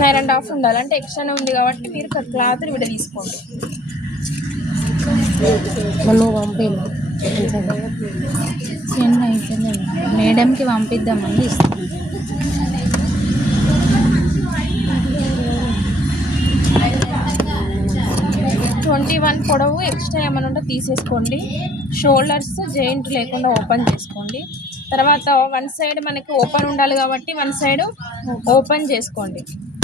9.5 ఉండాలి, అంటే ఎక్స్ట్రానే ఉంది కాబట్టి మీరు క్లాత్ విడ తీసుకోండి. నువ్వు పంపినా సెండ్ అయిపోయింది మేడంకి పంపిద్దామని ఇస్తాను. 21 పొడవు ఎక్స్ట్రా ఏమైనా ఉంటే తీసేసుకోండి. షోల్డర్స్ జాయింట్ లేకుండా ఓపెన్ చేసుకోండి. తర్వాత వన్ సైడ్ మనకి ఓపెన్ ఉండాలి కాబట్టి వన్ సైడ్ ఓపెన్ చేసుకోండి.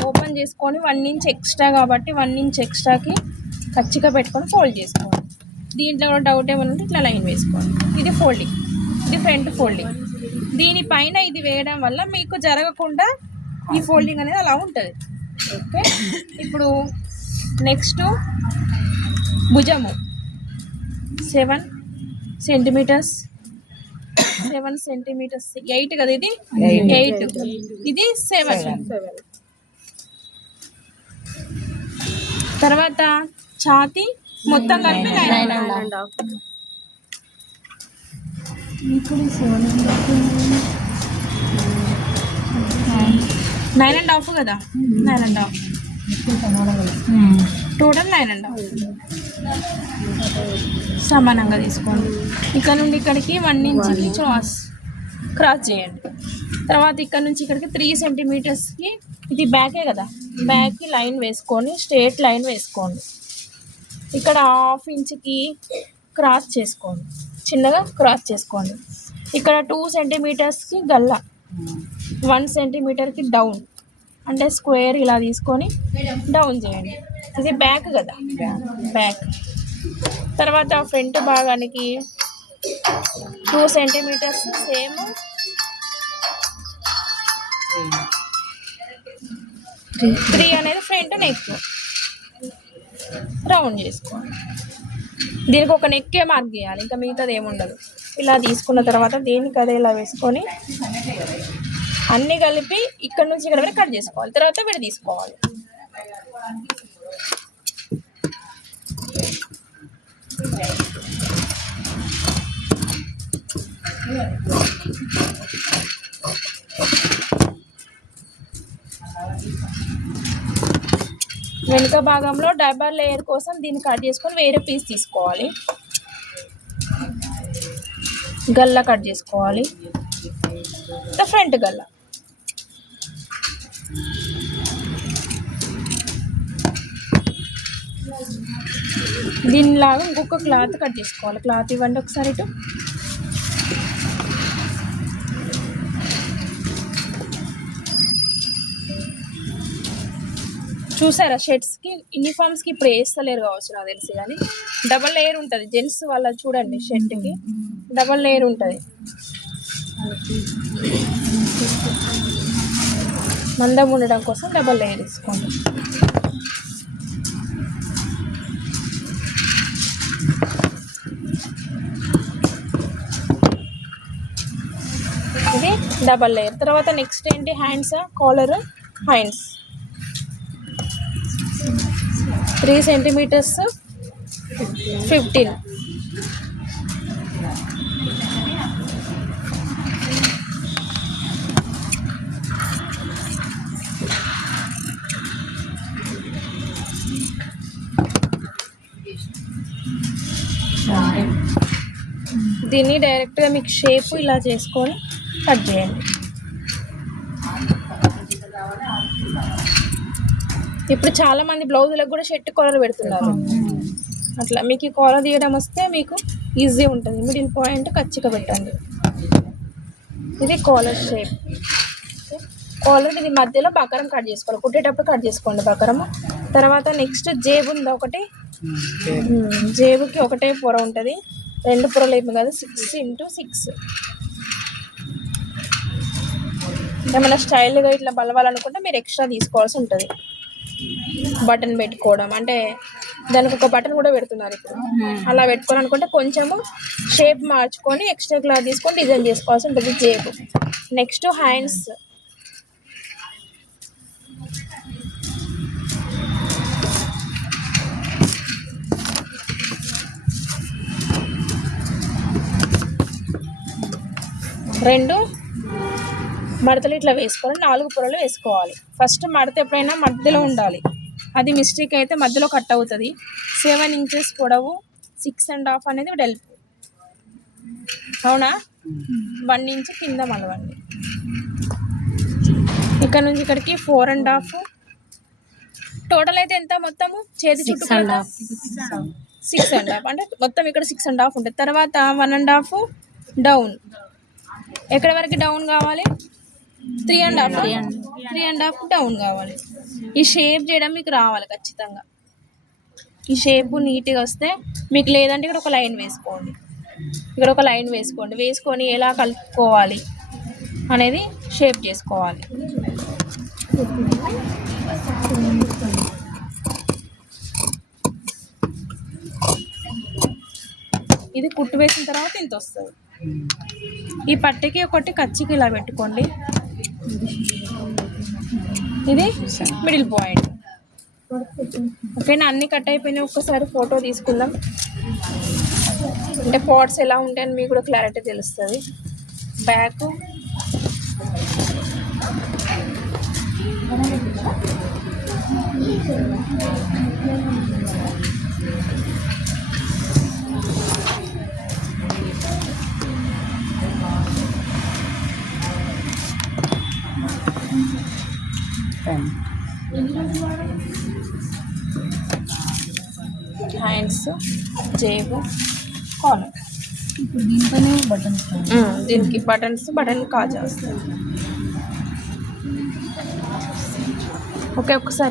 ఓపెన్ చేసుకొని 1 ఇంచ్ ఎక్స్ట్రా కాబట్టి 1 ఇంచ్ ఎక్స్ట్రాకి ఖచ్చితంగా పెట్టుకొని ఫోల్డ్ చేసుకోండి. దీంట్లో కూడా డౌట్ ఏమైనా ఉంటే ఇట్లా లైన్ వేసుకోండి. ఇది ఫోల్డింగ్, ఇది ఫ్రంట్ ఫోల్డింగ్. దీనిపైన ఇది వేయడం వల్ల మీకు జరగకుండా ఈ ఫోల్డింగ్ అనేది అలా ఉంటుంది. ఓకే, ఇప్పుడు నెక్స్ట్ భుజము 7 సెంటీమీటర్స్ 8 కదా, ఇది 8, ఇది 7. తర్వాత ఛాతీ మొత్తం కలిపి 9.5. ఇప్పుడు 9.5 కదా, 9.5 టోటల్ 9.5 సమానంగా తీసుకోండి. ఇక్కడ నుండి ఇక్కడికి 1 ఇంచ్కి క్రాస్ చేయండి. తర్వాత ఇక్కడ నుంచి ఇక్కడికి 3 సెంటీమీటర్స్కి, ఇది బ్యాకే కదా, బ్యాక్కి లైన్ వేసుకొని స్ట్రేట్ లైన్ వేసుకోండి. ఇక్కడ 1/2 ఇంచ్కి క్రాస్ చేసుకోండి, చిన్నగా క్రాస్ చేసుకోండి. ఇక్కడ 2 సెంటీమీటర్స్కి గల్ల, 1 సెంటీమీటర్కి డౌన్, అంటే స్క్వేర్ ఇలా తీసుకొని డౌన్ చేయండి. ఇది బ్యాక్ కదా, బ్యాక్. తర్వాత ఫ్రంట్ భాగానికి 2 సెంటీమీటర్స్ సేమ్ 3 అనేది ఫ్రంట్ నెక్ రౌండ్ చేసుకోండి. దీనికి ఒక నెక్కే మార్క్ చేయాలి, ఇంకా మిగతాది ఏముండదు. ఇలా తీసుకున్న తర్వాత దీనికి అదే ఇలా వేసుకొని అన్నీ కలిపి ఇక్కడ నుంచి ఇక్కడ వరకు కట్ చేసుకోవాలి. తర్వాత విడ తీసుకోవాలి. వెనుక భాగంలో డబల్ లేయర్ కోసం దీన్ని కట్ చేసుకొని వేరే పీస్ తీసుకోవాలి. గల్లా కట్ చేసుకోవాలి, ఫ్రంట్ గల్లా. దీనిలాగా ఇంకొక క్లాత్ కట్ చేసుకోవాలి. క్లాత్ ఇవ్వండి ఒకసారి ఇటు. చూసారా, షర్ట్స్కి యూనిఫామ్స్కి ఇప్పుడు వేస్తలేరు కావచ్చు నాకు తెలిసి, కానీ డబల్ లేయర్ ఉంటుంది జెంట్స్ వాళ్ళ. చూడండి, షర్ట్కి డబల్ లేయర్ ఉంటుంది. మందం ఉండడం కోసం డబల్ లేయర్ తీసుకోండి. ఇది డబల్ లేయర్. తర్వాత నెక్స్ట్ ఏంటి, హ్యాండ్స్, కాలర్, హ్యాండ్స్ 3 సెంటీమీటర్స్ 15. దీన్ని డైరెక్ట్గా మీకు షేప్ ఇలా చేసుకొని కట్ చేయండి. ఇప్పుడు చాలామంది బ్లౌజులకు కూడా షర్ట్ కాలర్ పెడుతున్నారు. అట్లా మీకు ఈ కాలర్ తీయడం వస్తే మీకు ఈజీ ఉంటుంది. మిడిల్ పాయింట్ ఖచ్చితంగా పెట్టండి. ఇది కాలర్ షేప్. కాలర్ ఇది మధ్యలో బకరం కట్ చేసుకోవాలి, కుట్టేటప్పుడు కట్ చేసుకోండి బకరము. తర్వాత నెక్స్ట్ జేబు ఉందా ఒకటి, జేబుకి ఒకటే పొర ఉంటుంది, 2 పొరలు ఏమి కాదు, 6 x 6. ఏమైనా స్టైల్గా ఇట్లా బలవాలనుకుంటే మీరు ఎక్స్ట్రా తీసుకోవాల్సి ఉంటుంది. బటన్ పెట్టుకోవడం అంటే దానికి ఒక బటన్ కూడా పెడుతున్నారు ఇప్పుడు. అలా పెట్టుకోవాలనుకుంటే కొంచెము షేప్ మార్చుకొని ఎక్స్ట్రా క్లాత్ తీసుకొని డిజైన్ చేసుకోవాల్సి ఉంటుంది జేబు. Next hands. మడతలు ఇట్లా వేసుకొని 4 పొరలు వేసుకోవాలి. ఫస్ట్ మడత ఎప్పుడైనా మధ్యలో ఉండాలి, అది మిస్టేక్ అయితే మధ్యలో కట్ అవుతుంది. 7 ఇంచెస్ పొడవు, 6.5 అనేది డెల్ప్. అవునా? 1 ఇంచ్ కింద మలవండి. ఇక్కడ నుంచి ఇక్కడికి 4.5. టోటల్ అయితే ఎంత మొత్తము చేతి చుట్టూ 6.5 అంటే మొత్తం ఇక్కడ 6.5 ఉంటుంది. తర్వాత 1.5 డౌన్. ఎక్కడి వరకు డౌన్ కావాలి? 3.5 డౌన్ కావాలి. ఈ షేప్ చేయడం మీకు రావాలి ఖచ్చితంగా. ఈ షేపు నీట్గా వస్తే మీకు, లేదంటే ఇక్కడ ఒక లైన్ వేసుకోండి, ఇక్కడ ఒక లైన్ వేసుకోండి. వేసుకొని ఎలా కలుపుకోవాలి అనేది షేప్ చేసుకోవాలి. ఇది కుట్టు వేసిన తర్వాత ఇంత వస్తుంది. ఈ పట్టికి ఒకటి కచ్చికి ఇలా పెట్టుకోండి. ఇది మిడిల్ పాయింట్. ఓకేనా? అన్ని కట్ అయిపోయినాయి. ఒక్కసారి ఫోటో తీసుకుందాం, అంటే పార్ట్స్ ఎలా ఉంటాయని మీకు కూడా క్లారిటీ తెలుస్తుంది. బ్యాక్, హ్యాండ్స్, జేబు, కాలర్. దీంట్లోనే బటన్స్. దీనికి బటన్ కాజా వస్తుంది. ఓకే, ఒకసారి